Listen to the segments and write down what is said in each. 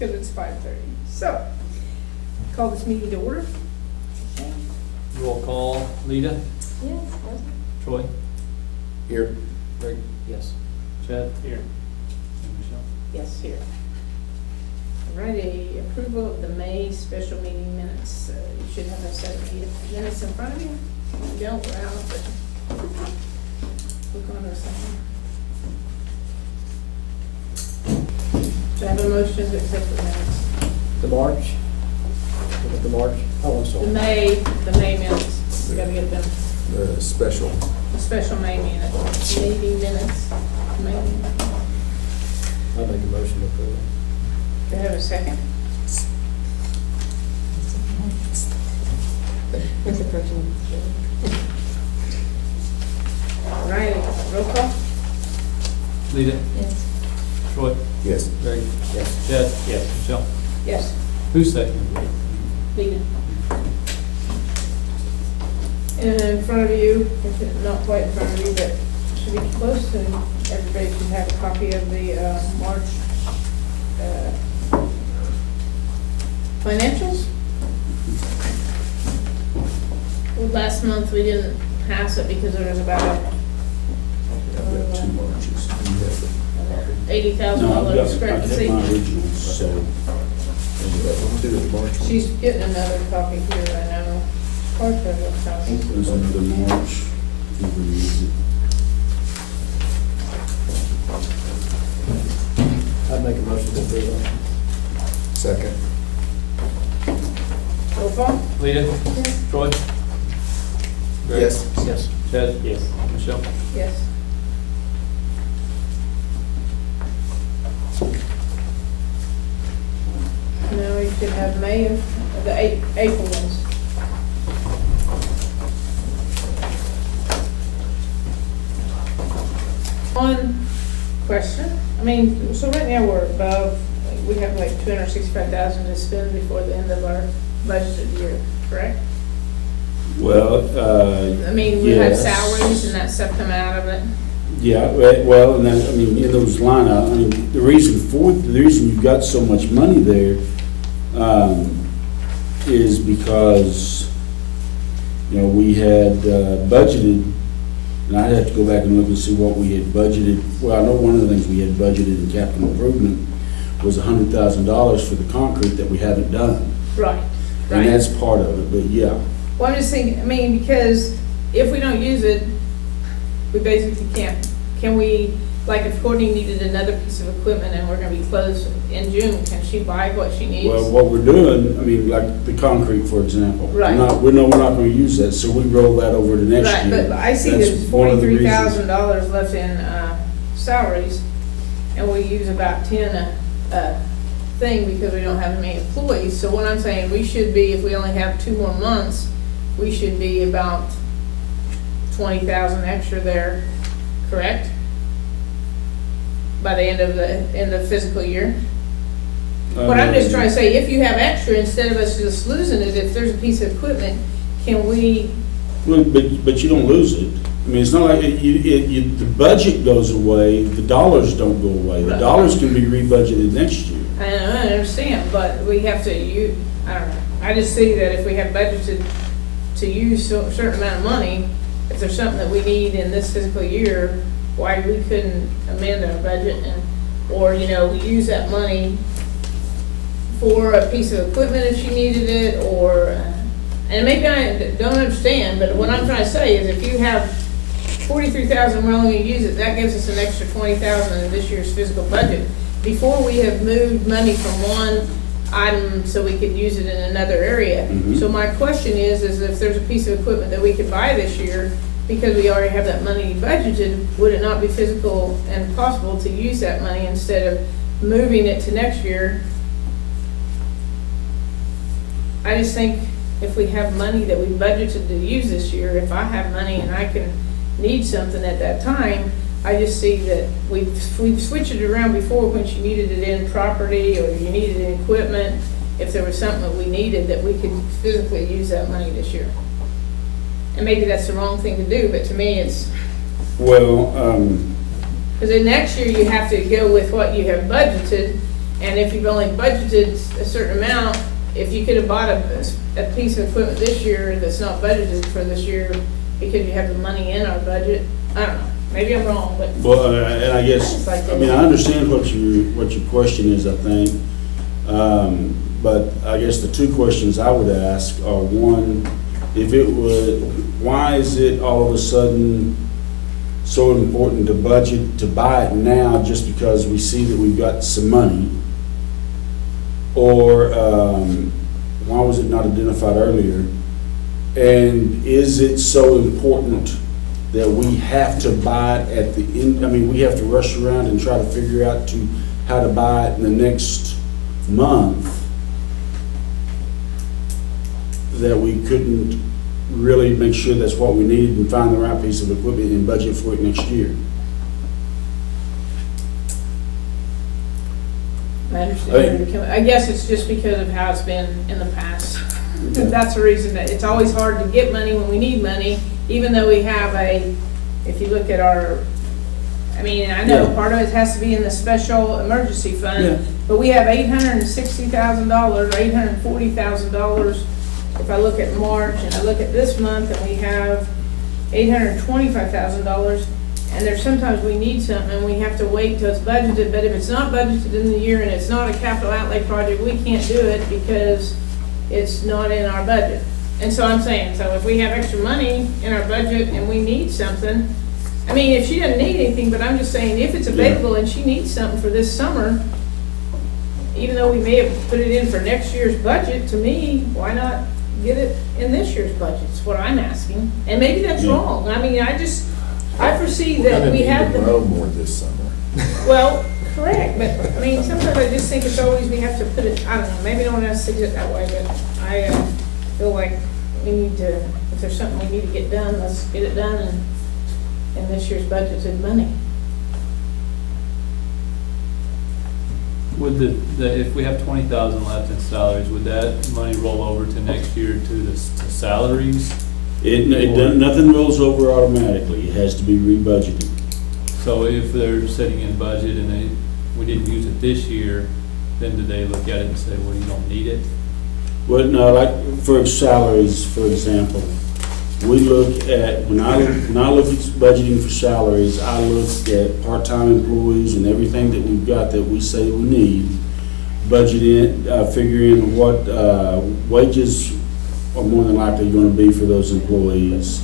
because it's 5:30. So, call this meeting to order. Roll call, Lita, Yes, present. Troy, Here. Greg, yes, Chad. Here. And Michelle. Yes, here. Alrighty, approval of the May special meeting minutes. You should have a set of minutes in front of you. If you don't, we're out, but look on those things. Do I have a motion to accept the minutes? The March? Look at the March? Oh, I'm The sorry. May minutes, we gotta get them, The special. the special May minutes, meeting minutes, May minutes. I'll make a motion to approve. Do I have a second? What's the person? Alrighty, roll call? Lita, Yes. Troy, Yes. Greg, Yes. Chad. Yes. Michelle. Yes. Who's second? Lena. And in front of you, if it's not quite in front of you, but should be close, and everybody should have a copy of the March financials. Well, last month we didn't pass it because there was about I've got two Marches. You have it. $80,000 discrepancy. So, and you got two of the March ones. She's getting another copy here, I know. Part of the copy. There's another March. You can use it. I'd make a motion to approve. Second. Roll call? Lita, Troy. Greg? Yes. Yes. Chad. Yes. Michelle. Yes. Now you should have May and the April ones. One question, I mean, so right now we're above, we have like 265,000 to spend before the end of our budgeted year, correct? Well, I mean, we have yes. salaries and that stuff come out of it. Yeah, well, and that, I mean, in those line items, I mean, the reason you've got so much money there, is because, you know, we had, budgeted, and I'd have to go back and look and see what we had budgeted. Well, I know one of the things we had budgeted in capital improvement was $100,000 for the concrete that we haven't done. Right, And right. that's part of it, but yeah. Well, I'm just thinking, I mean, because if we don't use it, we basically can't, can we, like if Courtney needed another piece of equipment and we're gonna be closed in June, can she buy what she needs? Well, what we're doing, I mean, like the concrete, for example. Right. We know we're not gonna use that, so we roll that over to next Right, year. but I see That's there's one of the reasons. $43,000 left in salaries, and we use about 10 a thing because we don't have as many employees. So what I'm saying, we should be, if we only have 2 more months, we should be about 20,000 extra there, correct? By the end of the fiscal year? What I'm just trying to say, if you have extra, instead of us just losing it, if there's a piece of equipment, can we, Well, but you don't lose it. I mean, it's not like, the budget goes away, the dollars don't go away. The Right. dollars can be rebudgeted next year. I understand, but we have to use, I don't know. I just see that if we have budgeted to use a certain amount of money, if there's something that we need in this fiscal year, why we couldn't amend our budget and, or, you know, use that money for a piece of equipment if she needed it, or, and maybe I don't understand, but what I'm trying to say is if you have 43,000, we're only gonna use it, that gives us an extra 20,000 in this year's fiscal budget. Before we have moved money from one item so we could use it in another area. Mhm. So my question is if there's a piece of equipment that we could buy this year, because we already have that money budgeted, would it not be physical and possible to use that money instead of moving it to next year? I just think if we have money that we budgeted to use this year, if I have money and I can need something at that time, I just see that we've switched it around before when she needed it in property or you needed it in equipment. If there was something that we needed, that we could physically use that money this year. And maybe that's the wrong thing to do, but to me, it's, Well, because then next year you have to go with what you have budgeted, And if you've only budgeted a certain amount, if you could have bought a piece of equipment this year that's not budgeted for this year because you have the money in our budget, I don't know, maybe I'm wrong, but Well, and I guess, I mean, I understand what your question is, I think. But I guess the two questions I would ask are, one, if it would, why is it all of a sudden so important to budget, to buy it now just because we see that we've got some money? Or why was it not identified earlier? And is it so important that we have to buy it at the end? I mean, we have to rush around and try to figure out how to buy it in the next month, that we couldn't really make sure that's what we needed and find the right piece of equipment and budget for it next year. I understand where you're coming. I guess it's just because of how it's been in the past. Okay. That's the reason that it's always hard to get money when we need money, even though we have if you look at our, I mean, I know Yeah. part of it has to be in the special emergency fund, Yeah. but we have $860,000, $840,000. If I look at March and I look at this month, and we have $825,000, and there's sometimes we need something and we have to wait till it's budgeted, but if it's not budgeted in the year and it's not a capital outlay project, we can't do it because it's not in our budget. And so I'm saying, so if we have extra money in our budget and we need something, I mean, if she doesn't need anything, but I'm just saying, if it's available and she needs something for this summer, even though we may have put it in for next year's budget, to me, why not get it in this year's budget, is what I'm asking. And maybe that's Yeah. wrong. I mean, I foresee We're that gonna we need have to the, grow more this summer. well, correct, but, I mean, sometimes I just think it's always, we have to put it, I don't know, maybe no one else sees it that way, but I feel like we need to, if there's something we need to get done, let's get it done in this year's budgeted money. Would if we have 20,000 left in salaries, would that money roll over to next year to salaries? Nothing rolls over automatically. It has to be rebudgeted. So if they're sitting in budget and we didn't use it this year, then do they look at it and say, well, you don't need it? Well, no, like for salaries, for example, we look at, when I look at budgeting for salaries, I look at part-time employees and everything that we've got that we say we need, budget in, figure in what wages are more than likely going to be for those employees,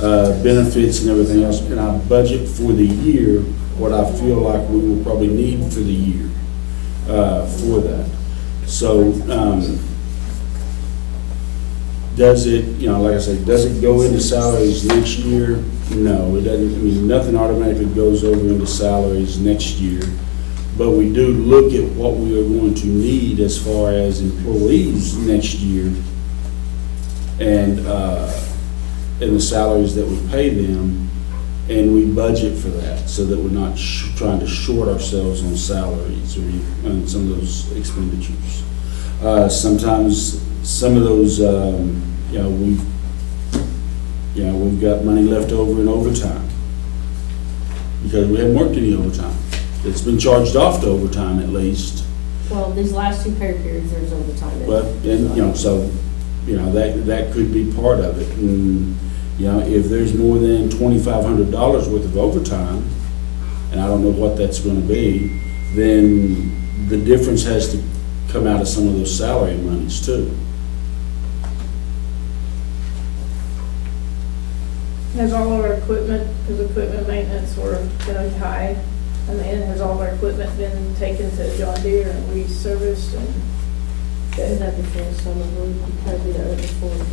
benefits and everything else, and I budget for the year what I feel like we will probably need for the year for that. So, does it, like I say, does it go into salaries next year? No, it doesn't. I mean, nothing automatically goes over into salaries next year. But we do look at what we are going to need as far as employees next year and the salaries that we pay them, and we budget for that so that we're not trying to short ourselves on salaries or on some of those expenditures. Sometimes some of those, we've got money left over in overtime because we haven't worked any overtime. It's been charged off to overtime at least. Well, these last two pay periods, there's overtime in. But, and, so, that could be part of it. And, if there's more than $2,500 worth of overtime, and I don't know what that's gonna be, then the difference has to come out of some of those salary monies too. Has all of our equipment, because equipment maintenance were gonna be high, and then has all of our equipment been taken to John Deere and reserviced and? Is that before the summer, because we don't before the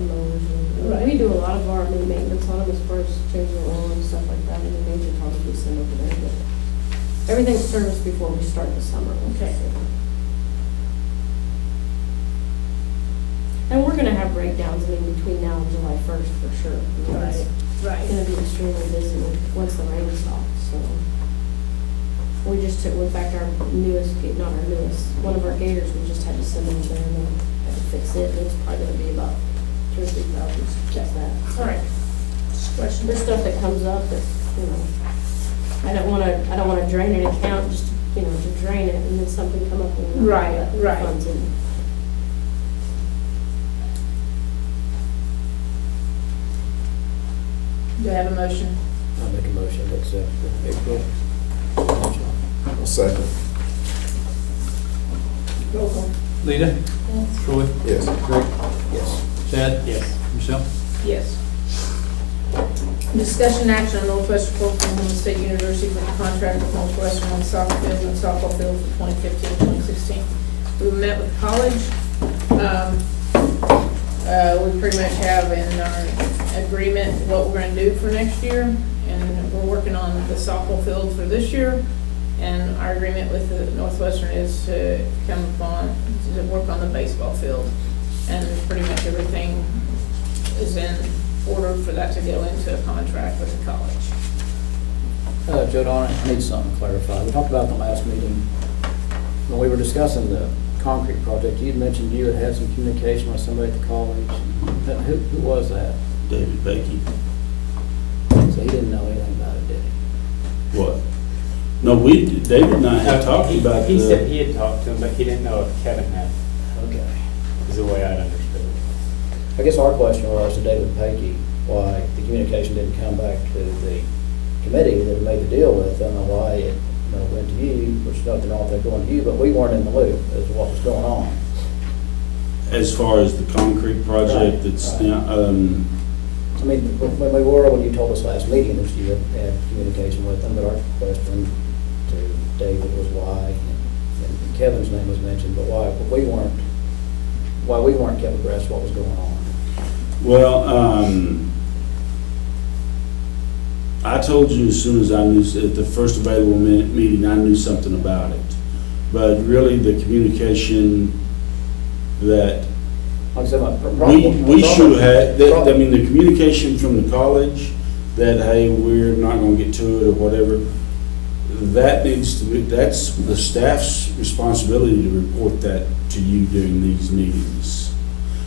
mowers and, Right. we do a lot of our new maintenance on them as far as changing the oil and stuff like that, and then major probably send over there, but everything's serviced before we start the summer. Okay. And we're gonna have breakdowns, between now and July 1st for sure. It's Right. gonna be extremely busy once the rain stops, so. We just went back to our newest, not our newest, one of our gators, we just had to send them there and then had to fix it, and it's probably gonna be about $2,000 or $3,000 to fix that. All right. Just question. There's stuff that comes up that, I don't wanna drain an account just to you know, to drain it, and then something come up and. Right, right. Funds in. Do I have a motion? I'll make a motion to accept the April. A second. Roll call. Lita? Troy? Yes. Greg? Yes. Chad? Yes. Michelle? Yes. Discussion action on Northwestern Oklahoma State University for the contract with Northwestern on soccer field and softball field for 2015-2016. We met with the college. We pretty much have in our agreement what we're gonna do for next year, and we're working on the softball field for this year. And our agreement with the Northwestern is to come upon, to work on the baseball field. And pretty much everything is in order for that to go into a contract with the college. Joe Don, I need something clarified. We talked about the last meeting, when we were discussing the concrete project, you had mentioned you had had some communication with somebody at the college. Who was that? David Becky. So he didn't know anything about it, did he? What? No, David and I had talked about He said the, he had talked to him, but he didn't know if Kevin had, Okay. is the way I'd understood it. I guess our question was to David Paikey, why the communication didn't come back to the committee that made the deal with. I don't know why it, you know, went to you, there's nothing wrong with it going to you, but we weren't in the loop as to what was going on. as far as the concrete project that's, Right. now, I mean, when we were, when you told us last meeting that you had communication with them, but our question to David was why, and Kevin's name was mentioned, but why we weren't kept abreast of what was going on. well, I told you as soon as I knew, at the first available meeting, I knew something about it. But really, the communication that Like I said, my problem. we should have, I mean, the communication from the college that, hey, we're not gonna get to it or whatever, that needs to be, that's the staff's responsibility to report that to you during these meetings.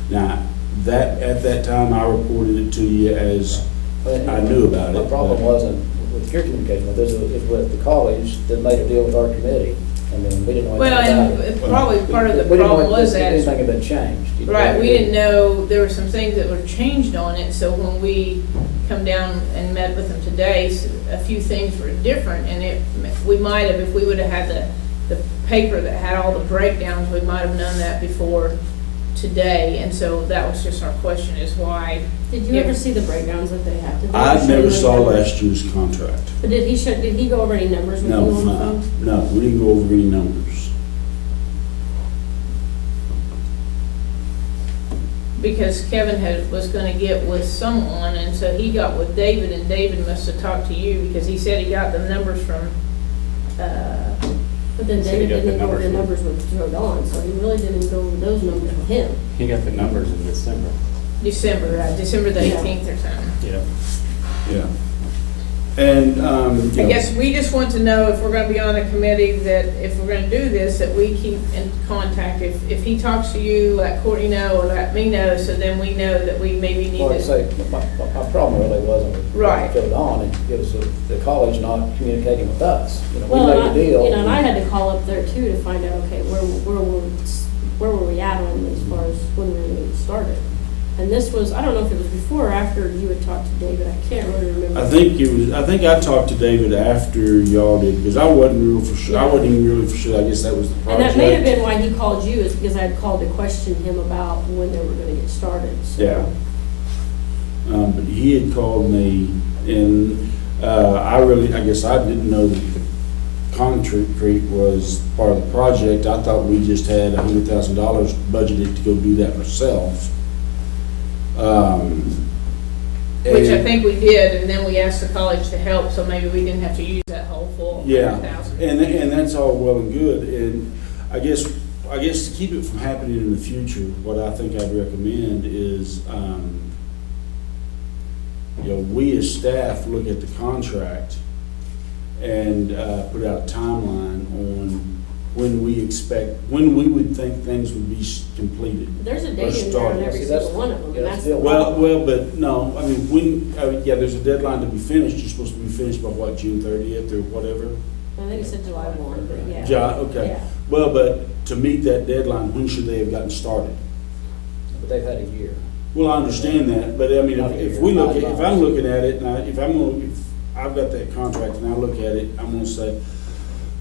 Now, that, at that time, I reported it to you as I knew about it. My problem wasn't with your communication with this, it was with the college that made a deal with our committee. I mean, we didn't know Well, anything about and it. probably part of the We didn't know problem was that, anything had been changed. You know, right, we didn't know, there were some things that were changed on it, so when we come down and met with them today, a few things were different, and we might have, if we would have had the paper that had all the breakdowns, we might have known that before today, and so that was just our question, is why. Did you ever see the breakdowns that they have? Did they I ever show never you saw any numbers? last year's contract. But did he go over any numbers with you No, on the phone? no, we didn't go over any numbers. Because Kevin was gonna get with someone, and so he got with David, and David must have talked to you, because he said he got the numbers from, But then So he David got the didn't go over the numbers numbers with Joe Don, so he really didn't go over those numbers with him. He got the numbers in December. December the Yeah. 18th or something. Yeah. Yeah. And, I guess we just want to know if we're gonna be on a committee, that if we're gonna do this, that we keep in contact. If he talks to you, let Courtney know, or let me know, so then we know that we maybe need Well, like I to. say, my problem really wasn't with Right. Joe Don, it was the college not communicating with us. You know, Well, we and made a deal. you know, and I had to call up there too to find out, okay, where were we at on as far as when we were gonna get started? And this was, I don't know if it was before or after you had talked to David, I can't really remember. I think I talked to David after y'all did, because I wasn't real for sure, I wasn't even really for sure, I guess that was the And project. that may have been why he called you, is because I had called to question him about when they were gonna get started, so. Yeah. But he had called me, and, I guess I didn't know that the concrete was part of the project. I thought we just had $100,000 budgeted to go do that ourselves. Which I and- think we did, and then we asked the college to help, so maybe we didn't have to use that whole full Yeah, 100,000. and that's all well and good, and I guess to keep it from happening in the future, what I think I'd recommend is, we as staff look at the contract and, put out a timeline on when we would think things would be completed. There's a Or date in there on started. every See, that's- single one of them, yeah, and that's that's the the deal. problem. Well, but no, I mean, there's a deadline to be finished, you're supposed to be finished by what, June 30th or whatever? I think he said July 1, but yeah. Okay. Yeah. Well, but to meet that deadline, when should they have gotten started? But they've had a year. Well, I understand that, but I mean, if we look, if I'm looking at it, and if I've got that contract and I look at it, I'm gonna say,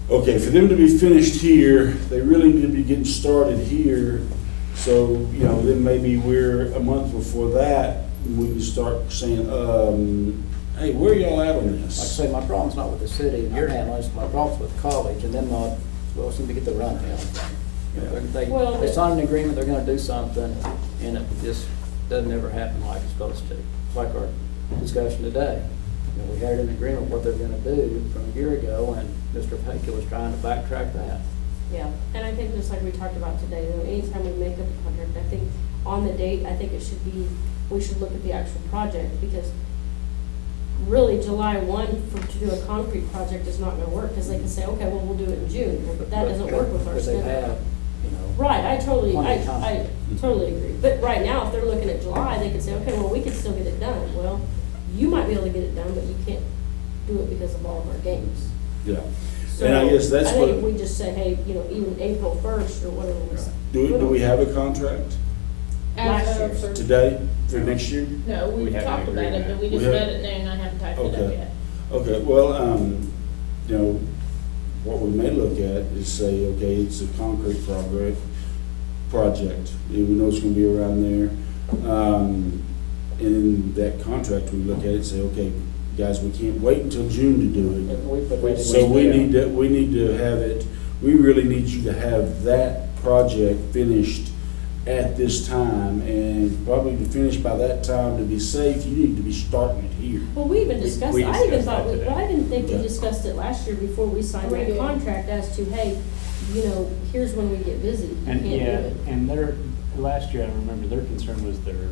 okay, for them to be finished here, they really need to be getting started here. So, you know, then maybe we're a month before that, we can start saying, hey, where are y'all at on Like I this? say, my problem's not with the city and your handling, it's my problem's with the college and them not, well, seem to get the run down. You know, Well, they sign an agreement, they're gonna do something, and it just doesn't ever happen like it's supposed to. It's like our discussion today. You know, we had an agreement what they're gonna do from a year ago, and Mr. Paka was trying to backtrack that. Yeah, and I think just like we talked about today, though, anytime we make up a contract, I think on the date, I think it should be, we should look at the actual project, because really, July 1 to do a concrete project is not gonna work, because they can say, okay, well, we'll do it in June, but that doesn't work with our Because they schedule. have, you know. Right, I Plenty of time. totally agree, but right now, if they're looking at July, they could say, okay, well, we can still get it done. Well, you might be able to get it done, but you can't do it because of all of our games. Yeah. So, And I guess that's I think if what, we just say, hey, you know, even April 1st or whatever. do we have a contract Last As year. of for- today for next year? No, we We have an talked about it, but agreement. we just We have- met at noon, I haven't typed it up Okay. yet. Okay, well, you know, what we may look at is say, okay, it's a concrete project. We know it's gonna be around there. And in that contract, we look at it and say, okay, guys, we can't wait until June to do it. So we need to have it, we really need you to have that project finished at this time, and probably to finish by that time to be safe, you need to be starting it here. Well, we even discussed, we it. I even discussed thought, that we- today. well, I didn't think we Okay. discussed it last year before we signed We that did. contract as to, hey, you know, here's when we get busy, you can't And, do yeah, it. and their, last year, I remember their concern was they're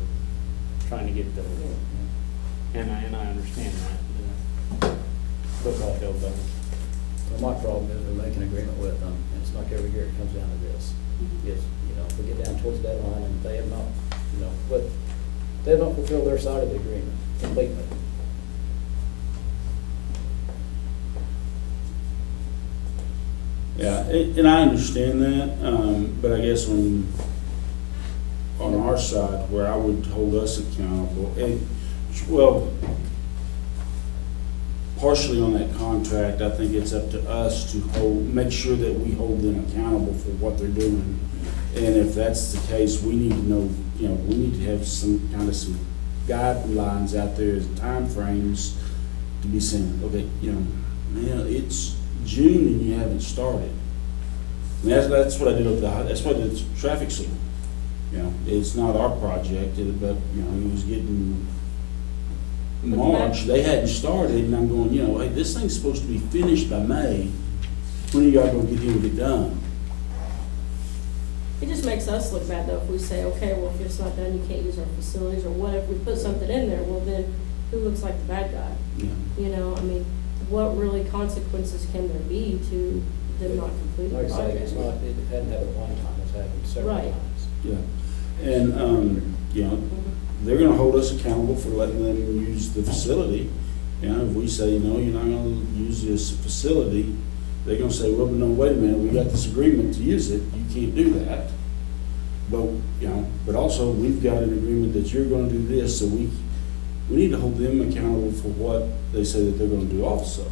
trying to get the, and I understand that, the football field done. Well, my problem is we're making an agreement with them, and it's like every year it comes down to this. Yes, you know, if we get down towards the deadline and they have not, you know, but they have not fulfilled their side of the agreement completely. Yeah, and I understand that, but I guess on our side, where I would hold us accountable, and, well, partially on that contract, I think it's up to us to make sure that we hold them accountable for what they're doing. And if that's the case, we need to know, you know, we need to have some guidelines out there as timeframes to be saying, okay, you know, man, it's June and you haven't started. And that's what I did with that's what it's traffic signal. You know, it's not our project, but, you know, it was getting March, they hadn't started, and I'm going, you know, hey, this thing's supposed to be finished by May. When are y'all gonna get here and get done? It just makes us look bad though if we say, okay, well, if it's not done, you can't use our facilities, or what if we put something in there, well, then who looks like the bad guy? Yeah. You know, I mean, what really consequences can there be to them not completing Like the I say, project? it's not, it hadn't happened one time, it's happened several Right. times. Yeah, and, you know, they're gonna hold us accountable for letting them use the facility. You know, if we say, no, you're not gonna use this facility, they're gonna say, well, no, wait a minute, we got this agreement to use it, you can't do that. But, you know, but also, we've got an agreement that you're gonna do this, so we need to hold them accountable for what they say that they're gonna do also.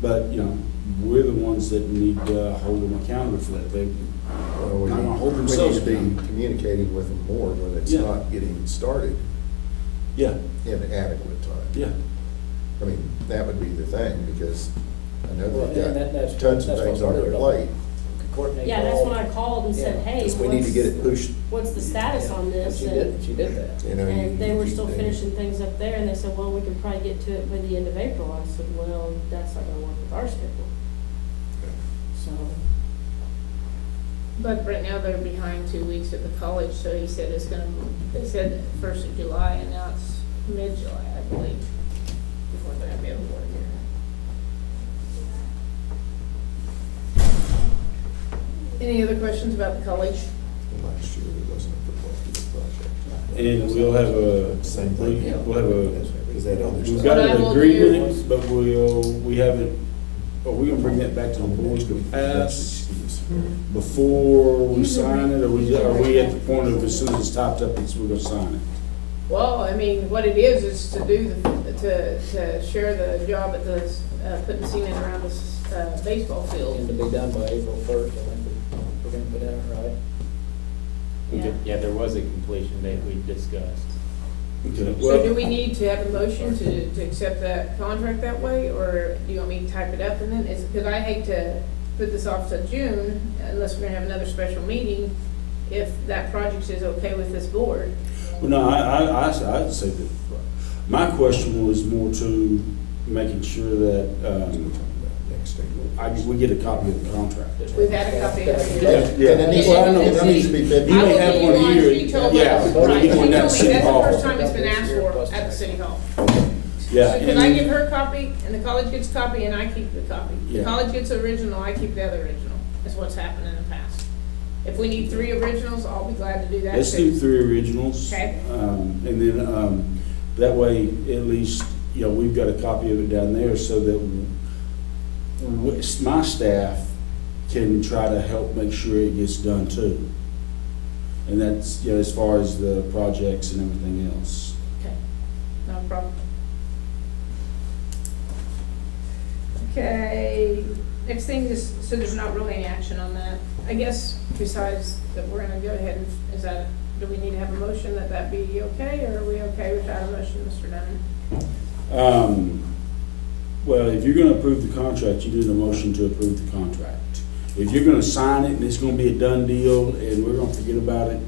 But, you know, we're the ones that need to hold them accountable for that. They're Well, not gonna hold we themselves need to accountable. be communicating with them more when it's Yeah. not getting started Yeah, in adequate time. yeah. I mean, that would be the thing, because I know Well, they've and that's- got tons of that's things what on their started it plate. Courtney Yeah, that's called. when I called and said, Yeah, hey, Because we need to get it pushed. what's the status on And this? she did that. You know, And they you were keep still doing it. finishing things up there, and they said, well, we can probably get to it by the end of April. I said, well, that's not gonna work with our schedule. So, But right now they're behind 2 weeks at the college, so he said they said 1st of July, and now it's mid-July, I believe, before they're gonna be able to work here. Any other questions about the college? Last year, there wasn't a football field project. And we'll have Same thing. we'll have Is that other we've stuff? got What I an will agreement, but we haven't are we gonna bring that back to the board to pass before we sign it, or are we at the point of as soon as it's topped up, we're gonna sign it? Well, I mean, what it is to do, to share the job at the, putting cement around the baseball field. And to be done by April 1st, I think we're gonna put out, right? Yeah. Yeah, there was a completion date we discussed. Okay, So do we need to have a motion to accept that contract that way, or do you want me to type it up and then, because I hate to put this off to June unless we're gonna have another special meeting, if that project is okay with this board. well, no, I'd say that, my question was more to making sure that, we get a copy of the contract. We've had a copy of it. Yeah, And it needs, well, I know, it needs to be You February. may I will have give you one one. here. She told Yeah, us. we'll Right, get she one down told at me City that's the Hall. first time it's been asked for at the city hall. Yeah. Because I give her a copy, and the college gets a copy, and I keep the copy. The Yeah. college gets the original, I keep the other original, is what's happened in the past. If we need 3 originals, I'll be glad to do that Let's do too. 3 originals. Okay. And then, that way, at least, we've got a copy of it down there so that my staff can try to help make sure it gets done too. And that's, as far as the projects and everything else. Okay, no problem. Okay, next thing is, so there's not really any action on that. I guess besides that we're gonna go ahead and, do we need to have a motion that be okay, or are we okay without a motion, Mr. Dunn? Well, if you're gonna approve the contract, you need a motion to approve the contract. If you're gonna sign it and it's gonna be a done deal and we're gonna forget about it,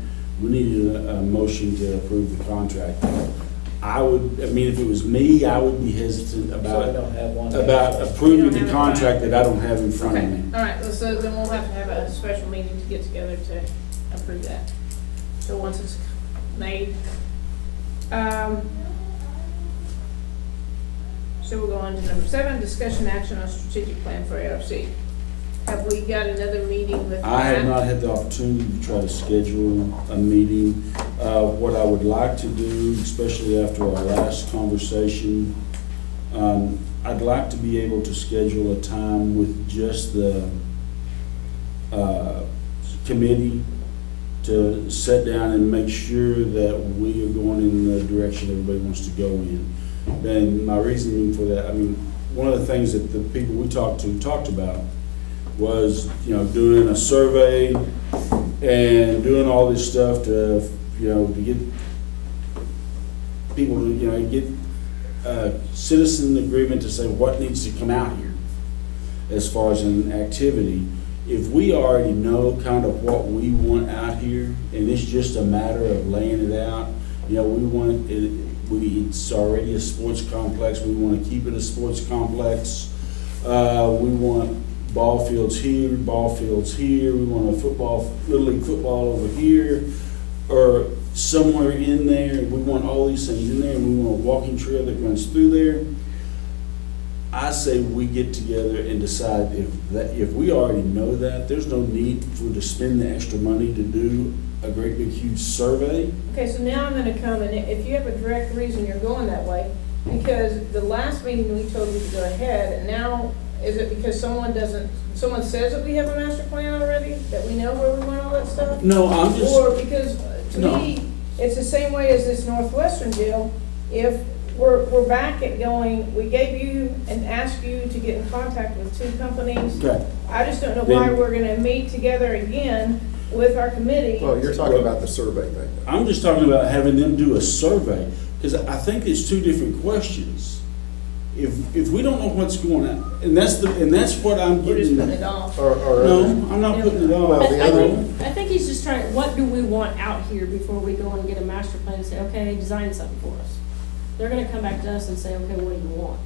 we need a motion to approve the contract. If it was me, I would be hesitant So I about don't have one. approving You don't the have it, contract that I don't have in front of Okay, me. all right, well, so then we'll have to have a special meeting to get together to approve that. So once it's made. So we'll go on to number 7, discussion action on strategic plan for ARC. Have we got another meeting with I have Matt? not had the opportunity to try to schedule a meeting. What I would like to do, especially after our last conversation, I'd like to be able to schedule a time with just the committee to sit down and make sure that we are going in the direction everybody wants to go in. And my reasoning for that, one of the things that the people we talked about was, doing a survey and doing all this stuff to get people to, get a citizen agreement to say what needs to come out here as far as an activity. If we already know kind of what we want out here, and it's just a matter of laying it out, we want it, it's already a sports complex, we want to keep it a sports complex. We want ball fields here, we want a Little League football over here, or somewhere in there, we want all these things in there, and we want a walking trail that runs through there. I say we get together and decide if we already know that, there's no need to spend the extra money to do a great big huge survey. Okay, so now I'm gonna come, and if you have a direct reason you're going that way, because the last meeting we told you to go ahead, and now, is it because someone says that we have a master plan already, that we know where we want all that stuff? No, I'm just. Or because, to No. me, it's the same way as this Northwestern deal, if we're back at going, we gave you and asked you to get in contact with 2 companies. Okay. I just don't know why Then- we're gonna meet together again with our committee. Well, you're talking about the survey thing. I'm just talking about having them do a survey, because I think it's 2 different questions. If we don't know what's going on, and that's what I'm We're just getting. putting it off. Or No, I'm not putting it Well, off. the other- I think he's just trying, what do we want out here before we go and get a master plan and say, okay, design something for us? They're gonna come back to us and say, okay, what do you want?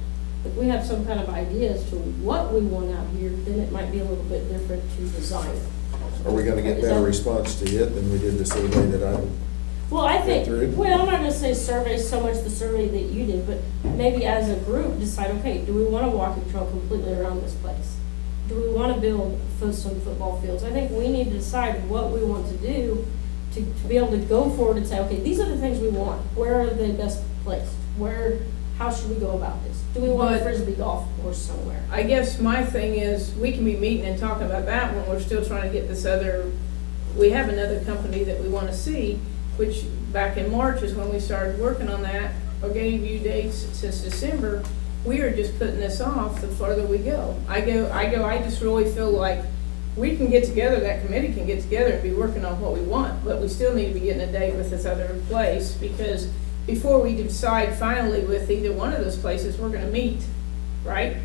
If we have some kind of idea as to what we want out here, then it might be a little bit different to design it. Are we gonna get better response to it than we did the survey that I, Well, I think, through. well, I'm not gonna say survey so much the survey that you did, but maybe as a group decide, okay, do we want a walking trail completely around this place? Do we wanna build some football fields? I think we need to decide what we want to do to be able to go forward and say, okay, these are the things we want. Where are they best placed? Where how should we go about this? Do we want a But- Frisbee golf course somewhere? I guess my thing is, we can be meeting and talking about that when we're still trying to get this other, we have another company that we wanna see, which back in March is when we started working on that, or gave you dates since December. We are just putting this off the further we go. I just really feel like we can get together, that committee can get together and be working on what we want, but we still need to be getting a date with this other place, because before we decide finally with either one of those places, we're gonna meet, right?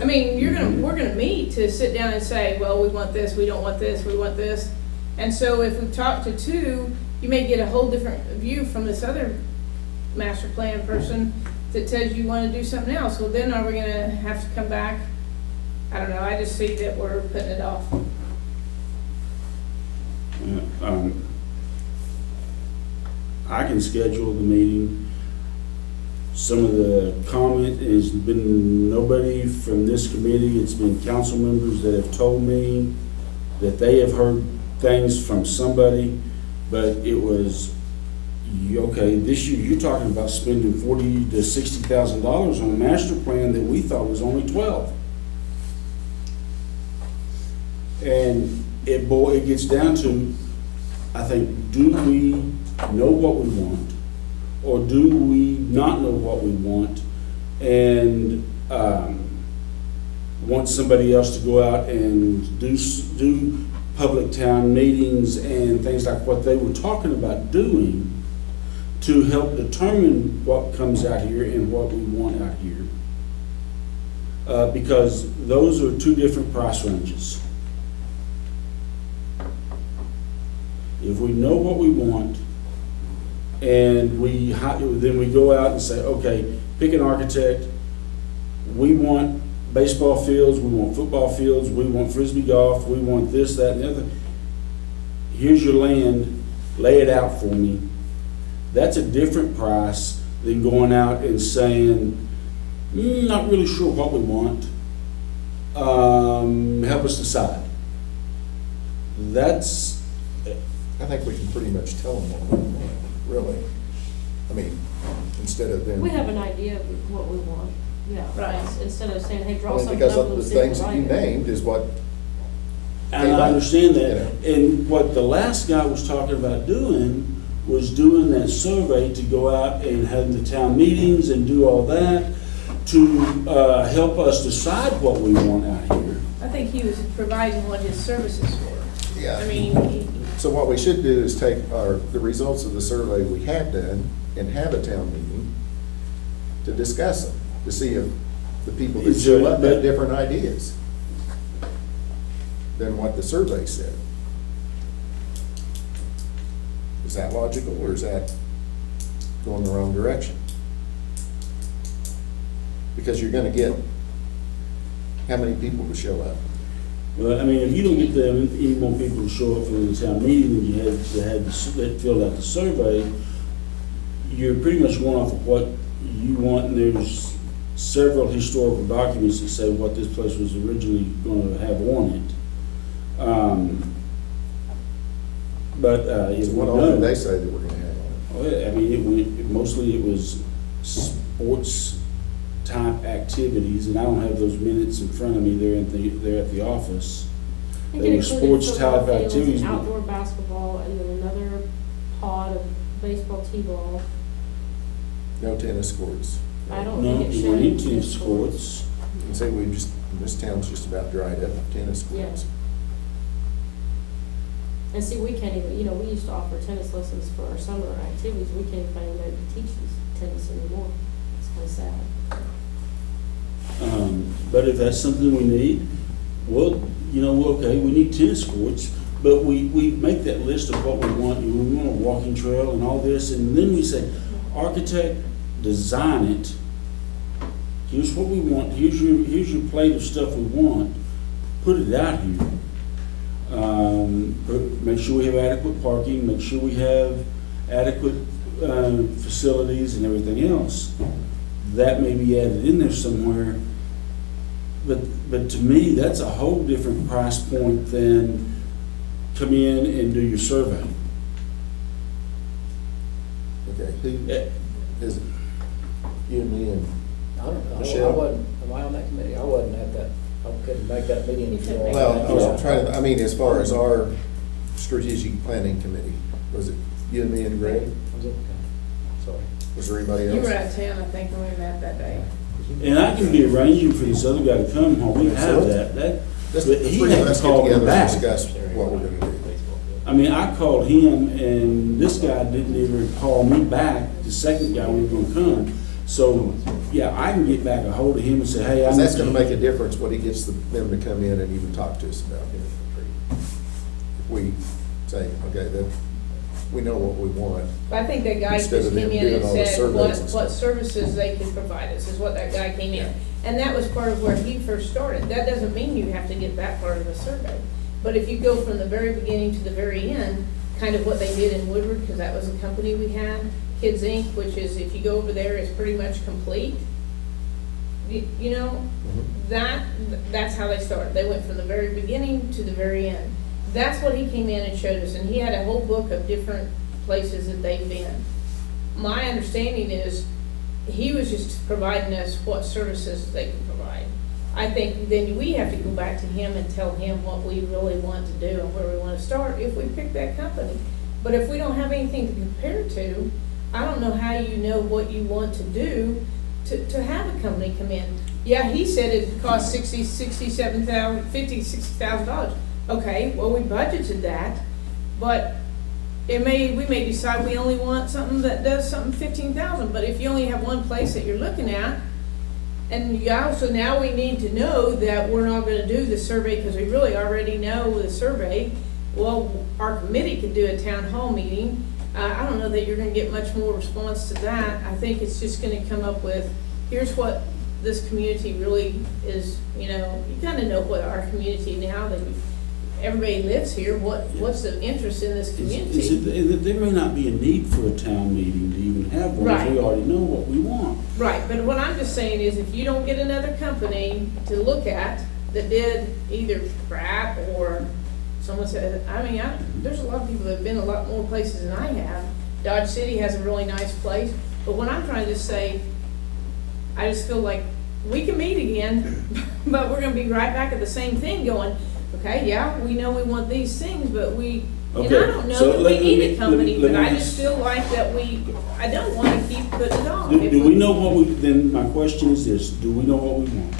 I mean, we're gonna meet to sit down and say, well, we want this, we don't want this, we want this. And so if we talk to two, you may get a whole different view from this other master plan person that tells you wanna do something else. Well, then are we gonna have to come back? I don't know, I just see that we're putting it off. I can schedule the meeting. Some of the comment has been nobody from this committee, it's been council members that have told me that they have heard things from somebody, but it was, okay, this year you're talking about spending $40,000 to $60,000 on a master plan that we thought was only 12. And it gets down to, I think, do we know what we want, or do we not know what we want, and want somebody else to go out and do public town meetings and things like what they were talking about doing to help determine what comes out here and what we want out here, because those are two different price ranges. If we know what we want, and then we go out and say, okay, pick an architect, we want baseball fields, we want football fields, we want Frisbee golf, we want this, that, and the other. Here's your land, lay it out for me. That's a different price than going out and saying, not really sure what we want, help us decide. I think we can pretty much tell them what we want, really. I mean, instead of them. We have an idea of what we want, yeah. Right. Instead of saying, hey, draw I mean, something because up of and the see if things we that you like it. named is what. And I understand that. You And what the last guy was talking about doing was doing that survey to go out and have the town meetings and do all that to help us decide what we want out here. I think he was providing what his services were. Yeah. I mean, So what we should do is take the results of the survey we have done and have a town meeting to discuss them, to see if the people that Is show there- up have different ideas than what the survey said. Is that logical, or is that going the wrong direction? Because you're gonna get how many people to show up? Well, I mean, if you don't get any more people to show up for the town meeting than you had that filled out the survey, you're pretty much going off of what you want, and there's several historical documents that say what this place was originally going to have on it. If we What all did they don't, say that we're gonna have on it? I mean, mostly it was sports type activities, and I don't have those minutes in front of me, they're at the office. I think They it were included sports football type fields, activities. outdoor basketball, and then another pod of baseball, t-ball. No tennis courts. I don't No, think it you showed want any tennis courts. And say this town's just about dried up with tennis courts. And see, we can't even, we used to offer tennis lessons for our summer activities, we can't even find anybody to teach tennis anymore. It's kind of sad. But if that's something we need, well, okay, we need tennis courts, but we make that list of what we want. We want a walking trail and all this, and then we say, architect, design it. Here's what we want, here's your plate of stuff we want, put it out here. Make sure we have adequate parking, make sure we have adequate facilities and everything else. That may be added in there somewhere, but to me, that's a whole different price point than come in and do your survey. Okay, who is it? You and me and, I don't know, I Michelle? wasn't, am I on that committee? I wasn't at that, I couldn't make that meeting. You if couldn't all- make well, I was Yeah. trying to, I mean, as far as our strategic planning committee, was it you and me and Greg? Was it? Okay. Sorry. Was there anybody else? You were out of town, I think, when we met that day. And I can be arranging for this other guy to come when we have that, Let's, but the he three of had us to get call me together and back. discuss what we're gonna do. I mean, I called him and this guy didn't even call me back, the second guy we were gonna come. So, yeah, I can get back a hold of him and say, hey, I Because need that's gonna you- make a difference when he gets them to come in and even talk to us about it. If we say, okay, that, we know what we want. But I think that guy Instead just of came them in doing and all the said surveys what, and stuff. what services they could provide us, is what that guy came in. And that was part of where he first started. That doesn't mean you have to get that part of the survey. But if you go from the very beginning to the very end, kind of what they did in Woodward, because that was a company we had, Kids Inc., which is, if you go over there, it's pretty much complete. You know, that's how they started. They went from the very beginning to the very end. That's what he came in and showed us, and he had a whole book of different places that they've been. My understanding is, he was just providing us what services they could provide. I think then we have to go back to him and tell him what we really want to do and where we want to start if we pick that company. But if we don't have anything to compare to, I don't know how you know what you want to do to have a company come in. Yeah, he said it cost $60,000. Okay, well, we budgeted that, but we may decide we only want something that does something 15,000, but if you only have one place that you're looking at, and so now we need to know that we're not gonna do the survey, because we really already know the survey. Well, our committee could do a town hall meeting. I don't know that you're gonna get much more response to that. I think it's just gonna come up with, here's what this community really is, you kinda know what our community now, that everybody lives here, what's the interest in this community? There may not be a need for a town meeting to even have one, if Right. we already know what we want. Right, but what I'm just saying is, if you don't get another company to look at that did either crap or someone said, there's a lot of people that have been a lot more places than I have. Dodge City has a really nice place, but what I'm trying to say, I just feel like we can meet again, but we're gonna be right back at the same thing going, okay, yeah, we know we want these things, but and I Okay, don't know so that we let need me- a company, let but me I just- just feel like that I don't wanna keep putting it off. If Do we know what then my question is this, do we know what we want?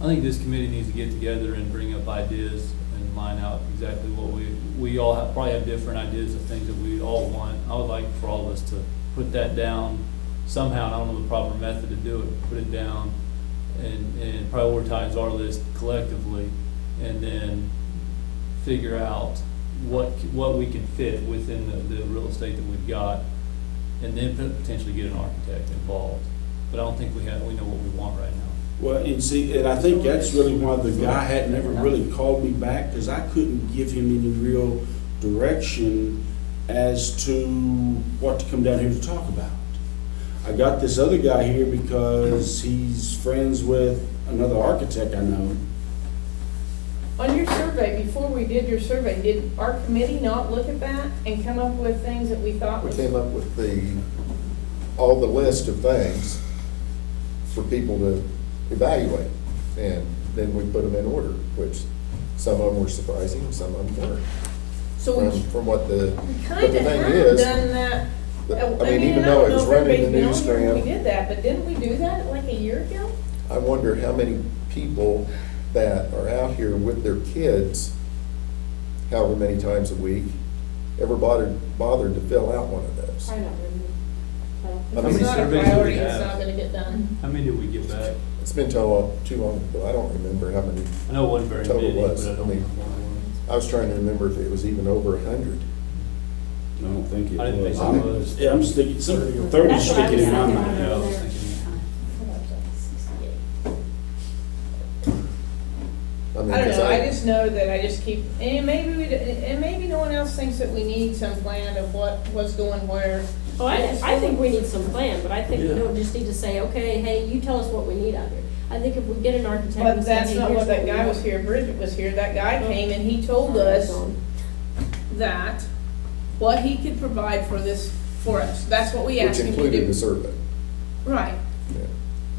I think this committee needs to get together and bring up ideas and line out exactly what we all probably have different ideas of things that we all want. I would like for all of us to put that down somehow, and I don't know the proper method to do it, put it down and prioritize our list collectively, and then figure out what we can fit within the real estate that we've got, and then potentially get an architect involved. But I don't think we know what we want right now. Well, and I think that's really why the guy had never really called me back, because I couldn't give him any real direction as to what to come down here to talk about. I got this other guy here because he's friends with another architect I know. On your survey, before we did your survey, did our committee not look at that and come up with things that we thought We was? came up with all the list of things for people to evaluate, and then we put them in order, which some of them were surprising, some of them weren't. So we From what the, but the kinda thing have is, done that. I mean, even and I though don't it was know if running the everybody's been on here when newsgram, We did that, but didn't we do that like a year ago? I wonder how many people that are out here with their kids, however many times a week, ever bothered to fill out one of those. Probably not really. I If mean, it's not a surveys do we priority, it's have? not gonna get done. How many did we get back? It's been too long ago, I don't remember how many. I know it wasn't very Total many, but was, I I don't mean, know. I was trying to remember if it was even over 100. I don't think it was. I didn't think so. It was. Yeah, I'm sticking, 30 That's what I sticking was in my thinking. mind. Yeah, I was thinking. I mean, I don't 'cause know, I just know that I just keep, and maybe no one else thinks that we need some plan of what's going where. Well, I think we need some plan, but I think we Yeah. don't just need to say, okay, hey, you tell us what we need out here. I think if we get an architect and But say, that's hey, not here's what that we guy want. was here, Bridget was here, that guy came and he told us that what he could provide for us, that's what we which asked him to included do. the survey. Right, Yeah.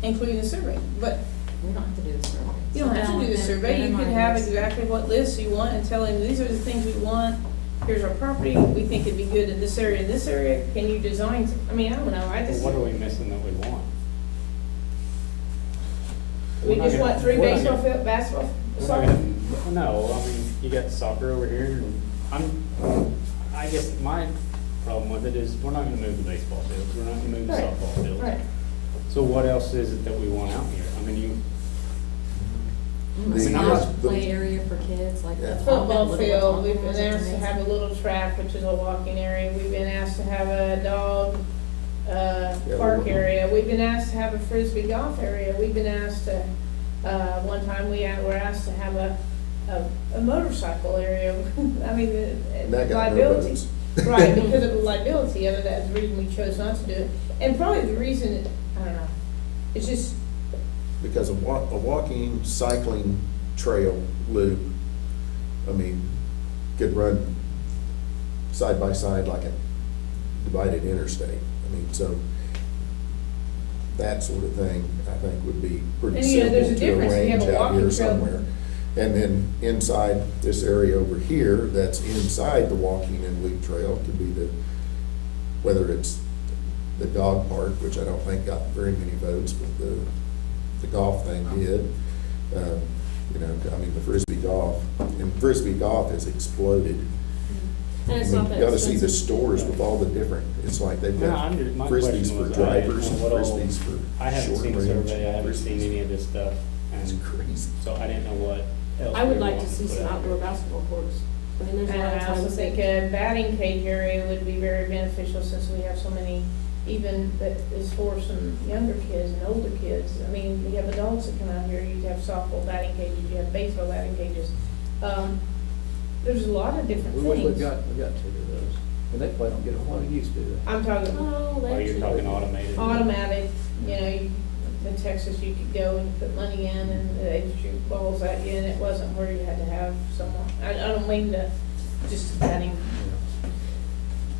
including the survey, but We don't have to do the survey. you don't have to do the Sit down survey, with you them, could get have them exactly what lists you want and tell him, these are the things we want, here's our property, we think it'd be good in this area, can you design, I mean, I don't know, I Well, just, what are we missing that we want? we We're not just gonna- want 3 we're not baseball gonna- field, basketball, We're not soccer. gonna- No, I mean, you got soccer over here, and I guess my problem with it is, we're not gonna move the baseball fields, we're not gonna move the Right, softball fields. Right, So what else is it that we want out here? I mean, you, A The- small the- play area for kids, like Yeah. the football little field, Tonka we've been ones are asked to have a amazing. little track, which is a walking area, we've been asked to have a dog, park well, area, we've been asked to have a frisbee golf area, we've been asked to, one time were asked to have a motorcycle area, I mean, And that the got no liability. votes. Right, because of the liability of it, that's the reason we chose not to do it, and probably the reason, I don't know, it's just, Because a walking, cycling trail loop, I mean, could run side by side like a divided interstate. I mean, so that sort of thing, I think, would be pretty And, you know, there's a simple to difference. You have arrange a out walking here trail. somewhere. And then inside this area over here, that's inside the walking and loop trail, could be whether it's the dog park, which I don't think got very many votes, but the golf thing did. You know, I mean, the frisbee golf, and frisbee golf has exploded. And it's I not mean, that you ought to see the expensive. stores with all the different, it's like they've No, got my frisbees question for was, drivers, what all- frisbees for I haven't short seen a range. survey, I haven't seen frisbees. any of this stuff, It's and crazy. so I didn't know what else. I would we like wanted to see put some out outdoor there. basketball courts. I mean, there's a and lot of I also times think that, a batting cage area would be very beneficial since we have so many, even that is for some younger kids and older kids. I mean, you have adults that come out here, you have softball batting cages, you have baseball batting cages. There's a lot of different We've things. got 2 of those, and they probably don't get a whole lot of use, do they? I'm talking oh, Oh, they you're actually. talking automated. automatic, you know, in Texas, you could go and put money in and they'd shoot balls at you, and it wasn't where you had to have someone, I don't mean to, just batting.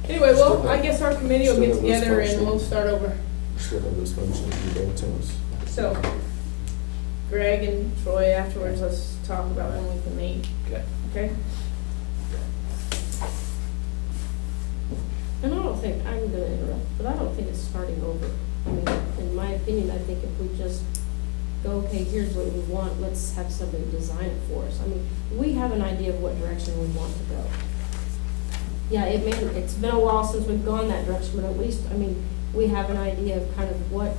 Anyway, well, I guess our committee will get Still have those together and we'll functions. start over. Still have those functions you don't tell us. So, Greg and Troy, afterwards, let's talk about when we can meet, Okay. okay? And I don't think, I'm gonna interrupt, but I don't think it's starting over. I mean, in my opinion, I think if we just go, okay, here's what we want, let's have somebody design it for us. I mean, we have an idea of what direction we want to go. Yeah, it's been a while since we've gone that direction, but at least, I mean, we have an idea of kind of what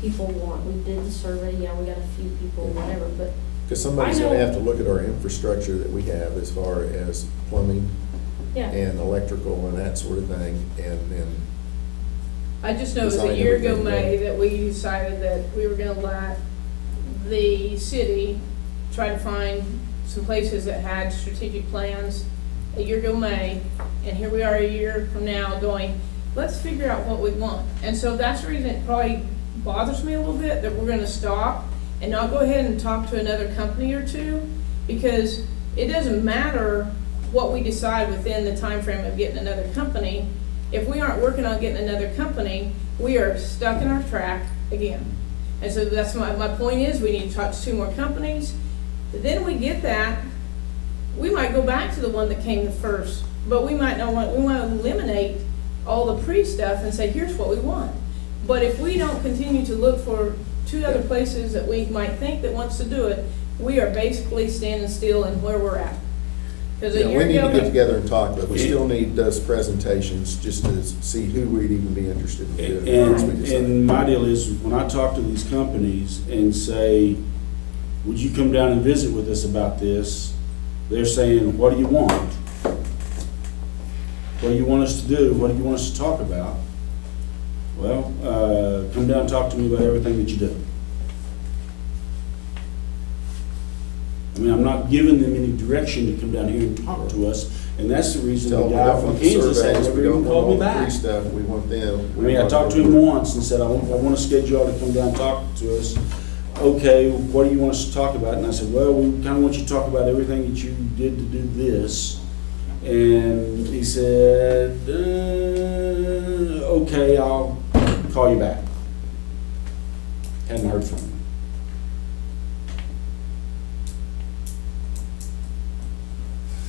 people want. We did the survey, yeah, we got a few people, whatever, but Because somebody's I gonna know- have to look at our infrastructure that we have as far as plumbing yeah. and electrical and that sort of thing, and then, I just know it was a Design year ago, everything, May, yeah. that we decided that we were gonna let the city try to find some places that had strategic plans. A year ago, May, and here we are a year from now going, let's figure out what we want. And so that's the reason it probably bothers me a little bit, that we're gonna stop and not go ahead and talk to another company or two, because it doesn't matter what we decide within the time frame of getting another company. If we aren't working on getting another company, we are stuck in our track again. And so that's my point is, we need to talk to 2 more companies. Then we get that, we might go back to the one that came the first, but we might not want, we want to eliminate all the pre-stuff and say, here's what we want. But if we don't continue to look for 2 other places that we might think that wants to do it, we are basically standing still in where we're at. Because a yeah, year we need to ago. get together and talk, but we still need those presentations just to see who we'd even be interested in doing. once we decide. And my deal is, when I talk to these companies and say, would you come down and visit with us about this? They're saying, what do you want? What do you want us to do? What do you want us to talk about? Well, come down and talk to me about everything that you do. I mean, I'm not giving them any direction to come down here and talk to us, and that's the reason the Tell them we guy don't from want the Kansas has surveys, we never don't even want called me all the back. free stuff, we want them. I mean, I talked to him once and said, I want to schedule y'all to come down and talk to us. Okay, what do you want us to talk about? And I said, well, we kind of want you to talk about everything that you did to do this. And he said, okay, I'll call you back. Hadn't heard from him.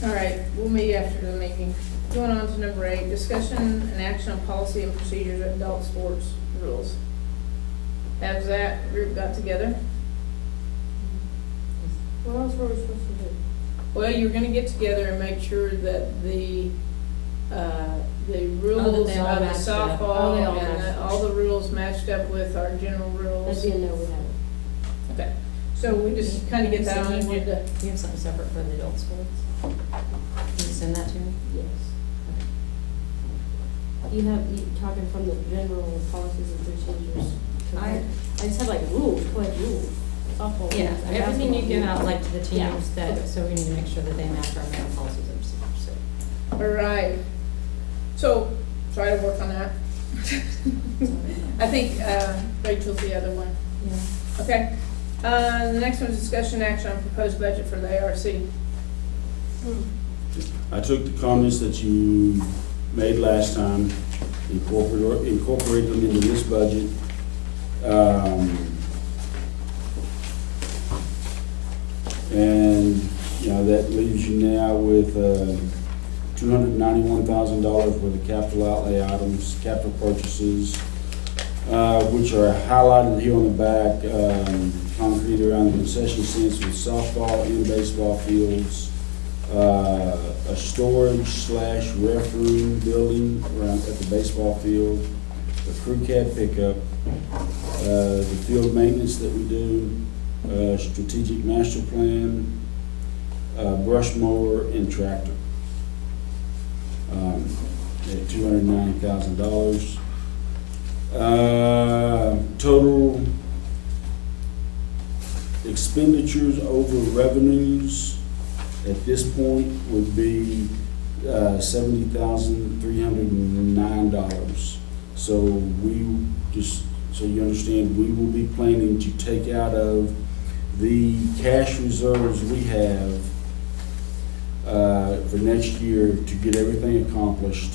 All right, we'll meet after the meeting. Going on to number 8, discussion and action on policy and procedures of adult sports rules. Has that group got together? What else were we supposed to do? Well, you're gonna get together and make sure that the rules they all of the matched up. Oh, softball they all and matched up. all the rules matched up with our general That'd rules. be a no, we haven't. Okay, so we just kinda get that on the agenda. Do you have something separate for the adult sports? Can you send that to me? Yes. You talking from the general policies and procedures? I- I just had like rules, like rules, softball. Yeah, rules, and everything you basketball give out rules. like to the Yeah. teams that, so we need to make sure that they match our mail policies and procedures, so. All right, so try to work on that. I think Rachel's the other one. Yeah. Okay, the next one is discussion action on proposed budget for the ARC. I took the comments that you made last time, incorporated them into this budget. And, you know, that leaves you now with $291,000 worth of capital outlay items, capital purchases, which are highlighted here on the back, concrete around the concession stands with softball and baseball fields, a storage/ref room building around at the baseball field, a crew cab pickup, the field maintenance that we do, strategic master plan, brush mower and tractor. At $290,000. Total expenditures over revenues at this point would be $70,309. So we just, so you understand, we will be planning to take out of the cash reserves we have for next year to get everything accomplished,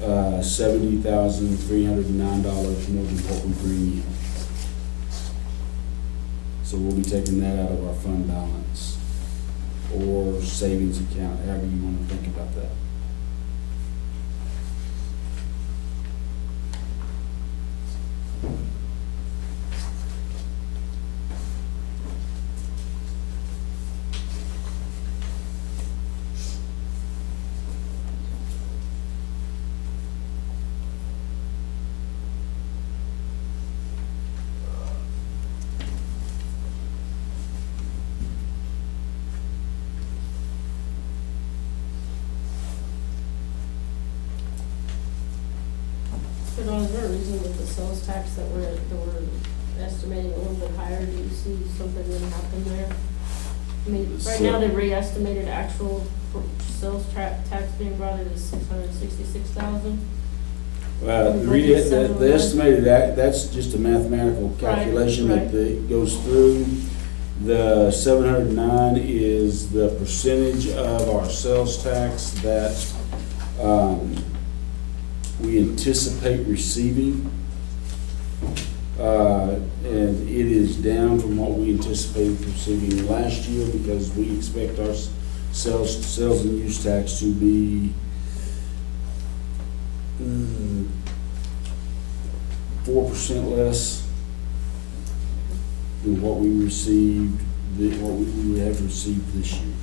$70,309 more than what we bring in. So we'll be taking that out of our fund balance or savings account, however you want to think about that. But is there a reason with the sales tax that we're estimating a little bit higher? Do you see something gonna happen there? I mean, right now they re-estimated actual sales tax being brought in is $666,000. The estimated, that's just a mathematical calculation Right. that goes through. The 709 is the percentage of our sales tax that we anticipate receiving. And it is down from what we anticipated receiving last year because we expect our sales and use tax to be 4% less than what we received, what we have received this year.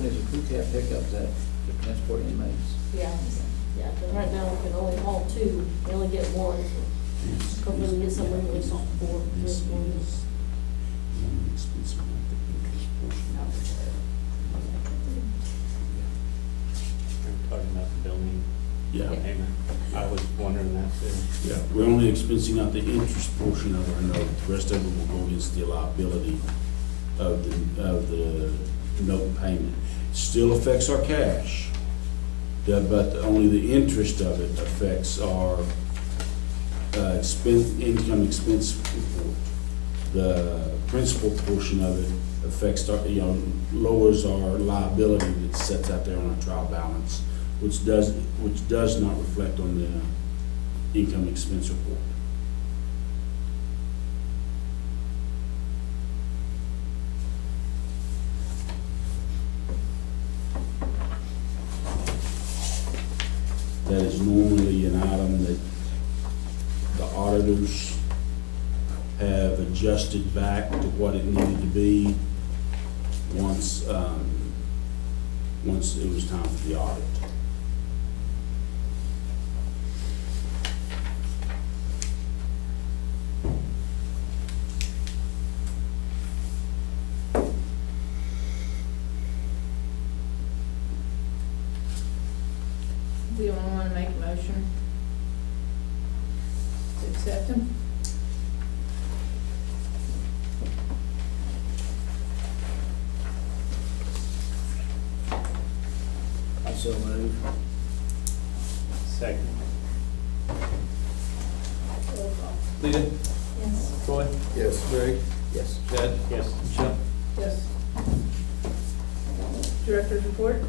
transporting, is a crew cab pickup, is that for transporting inmates? Yeah, yeah, but right now we can only haul two, we only get one. Hopefully we get some release off for this one. We're talking about the building Yeah, payment. I was wondering that too. yeah, we're only expensing out the interest portion of our note, the rest of it will go against the liability of the note payment. Still affects our cash, but only the interest of it affects our income expense report. The principal portion of it affects our, lowers our liability that sets out there on our trial balance, which does not reflect on the income expense report. That is normally an item that the auditors have adjusted back to what it needed to be once it was time for the audit. Do you want to make a motion to accept them? I so move. Second. Roll call. Leah, Yes. Troy, Yes. Greg, Yes. Chad, Yes. Michelle. Yes. Director's report?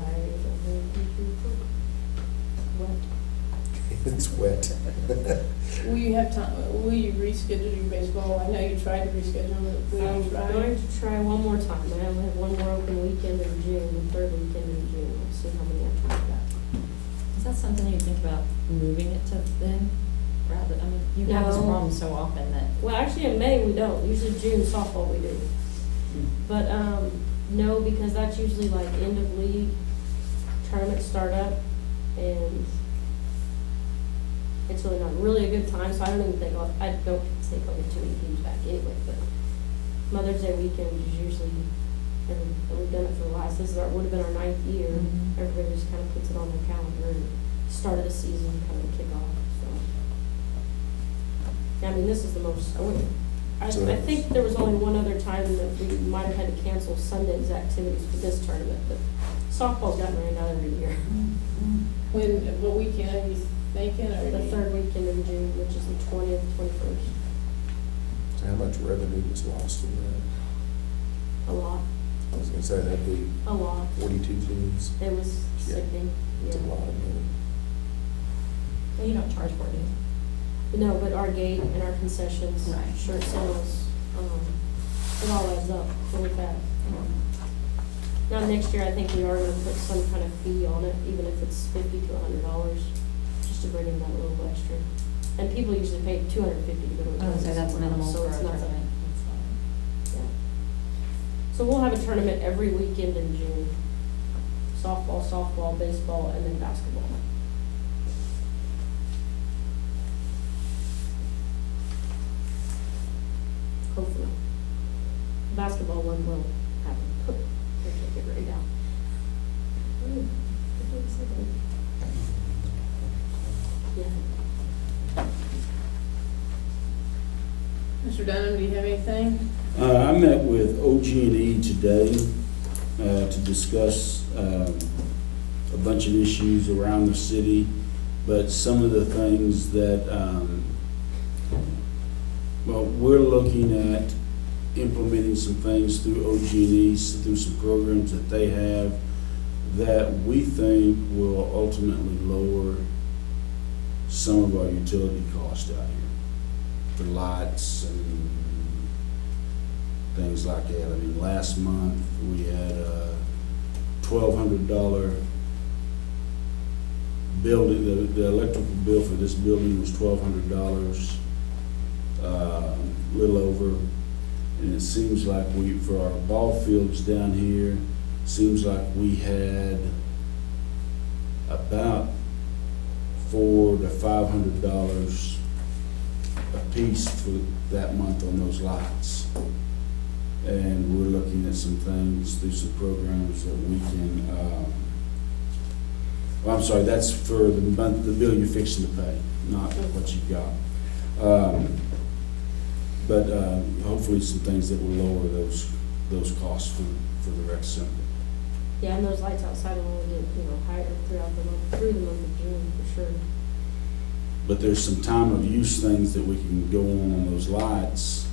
I don't know if you report. What? It's wet. Will you have time, will you reschedule your baseball? I know you tried to reschedule it. Will I'm you try? going to try one more time. I only have one more open weekend in June, the third weekend in June. We'll see how many I can get back. Is that something you think about moving it to then, rather, I mean, you have this No. problem so often that. Well, actually, in May, we don't. Usually June softball we do. But, no, because that's usually like end of league, tournaments start up, and it's really not really a good time, so I don't even think, I don't take only 2 games back anyway, but Mother's Day weekend is usually, and we've done it for the last, would have been our 9th year. Mhm. Everybody just kind of puts it on their calendar and start of the season, kind of kick off, so. I mean, this is the most, I think there was only one other time that we might have had to cancel Sunday's activities for this tournament, but softball's gotten rained out every year. When, what weekend are you thinking, or? The third weekend in June, which is the 20th, 21st, How much revenue was lost in that? a lot, I was gonna say, that'd be a lot. 42 teams. It was Yeah. sickening, It's a yeah. lot of money. Well, you don't charge for it, do you? No, but our gate and our concessions, Right. shirt sales, it all adds up really fast. Now, next year, I think we are gonna put some kind of fee on it, even if it's $50 to $100, just to bring in that little extra. And people usually pay $250 to go to a I would tournament. say that's minimal So for a it's tournament. nothing. That's fine. Yeah. So we'll have a tournament every weekend in June. Softball, baseball, and then basketball. Hopefully. Basketball one will happen. They can't get right now. Yeah. Mr. Dunham, do you have anything? I met with OG&E today to discuss a bunch of issues around the city, but some of the things that, well, we're looking at implementing some things through OG&E, through some programs that they have that we think will ultimately lower some of our utility costs out here for lights and things like that. I mean, last month, we had a $1,200 building, the electrical bill for this building was $1,200, a little over. And it seems like for our ball fields down here, seems like we had about $400 to $500 a piece for that month on those lights. And we're looking at some things through some programs that we can, well, I'm sorry, that's for the month, the bill you're fixing to pay, not what you've got. But hopefully some things that will lower those costs for the rec center. Yeah, and those lights outside will only get, higher throughout the month, through the month of June, for sure. But there's some time of use things that we can go on those lights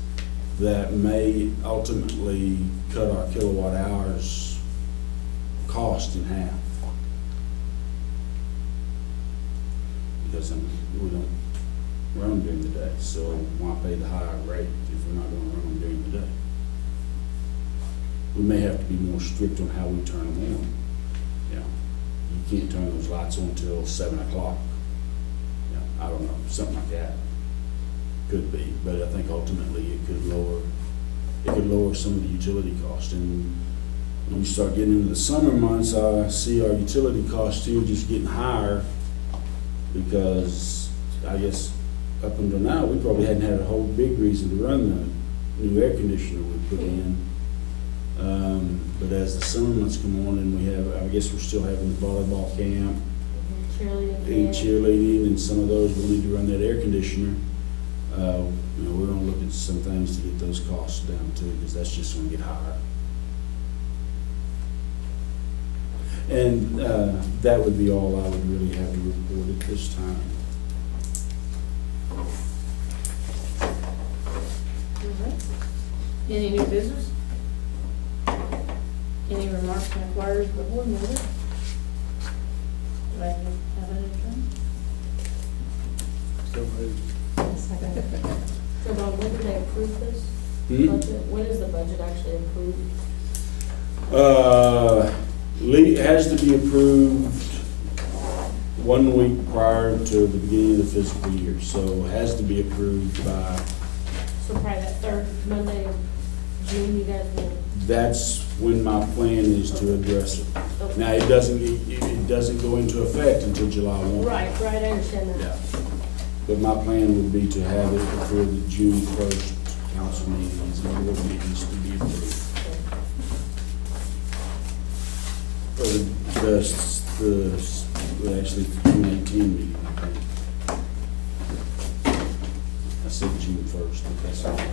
that may ultimately cut our kilowatt hours cost in half. Because we don't run them during the day, so why pay the higher rate if we're not gonna run them during the day? We may have to be more strict on how we turn them on. You can't turn those lights on till 7 o'clock. I don't know, something like that. Could be, but I think ultimately it could lower some of the utility costs. And when we start getting into the summer months, I see our utility costs here just getting higher, because I guess up until now, we probably hadn't had a whole big reason to run the new air conditioner we put in. But as the summer months come on and we have, I guess we're still having the volleyball camp Cheerleading. and cheerleading, and some of those we'll need to run that air conditioner. We're gonna look at some things to get those costs down too, because that's just gonna get higher. And that would be all I would really have to report at this time. Any new business? Any remarks from inquirers of the board member? Do I have an intern? So moved. So Bob, when did they approve this budget? When is the budget actually approved? It has to be approved 1 week prior to the beginning of the fiscal year, so it has to be approved by, So probably that third Monday of June, you guys will. that's when my plan is to address it. Okay. Now, it doesn't go into effect until July 1. Right, I understand that. Yeah. But my plan would be to have it before the June 1st council meetings, and board meetings to be approved. Or actually, the June 18 meeting, I think. I said June 1st, but that's all right.